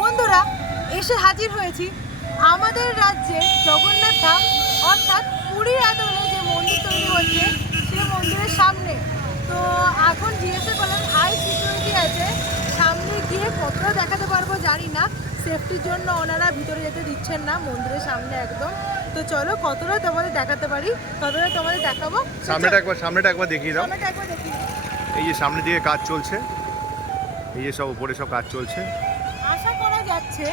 বন্ধুরা এসে হাজির হয়েছি। আমাদের রাজ্যে জগন্নাথ ধাম অর্থাৎ পুরীর আদলে যে মন্দির তৈরি হচ্ছে সেই মন্দিরের সামনে। তো এখন জিজ্ঞাসা করলাম হাই সিকিউরিটি আছে? সামনে গিয়ে কতটা দেখাতে পারব? জানি না। সেফটির জন্য ওনারা ভিতরে যেতে দিচ্ছেন না মন্দিরের সামনে একদম। তো চলো কতটা তোমাদের দেখাতে পারি? ততটা তোমাদের দেখাবো? সামনেটা একবার সামনেটা একবার দেখিয়ে দাও। সামনেটা একবার দেখি এই যে সামনের দিকে কাজ চলছে। এই যে সব উপরে সব কাজ চলছে। আশা করা যাচ্ছে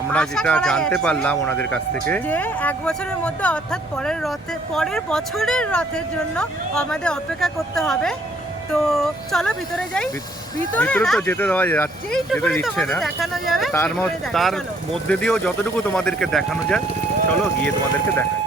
আমরা যেটা জানতে পারলাম ওনাদের কাছ থেকে। যে এক বছরের মধ্যে অর্থাৎ পরের রথে পরের বছরের রথের জন্য আমাদের অপেক্ষা করতে হবে। তো চলো ভিতরে যাই। ভিতরে তো যেতে দেওয়া যাচ্ছে যেতে দিচ্ছে না। তার মধ্যে তার মধ্যে দিয়েও যতটুকু তোমাদেরকে দেখানো যায় চলো গিয়ে তোমাদেরকে দেখাই।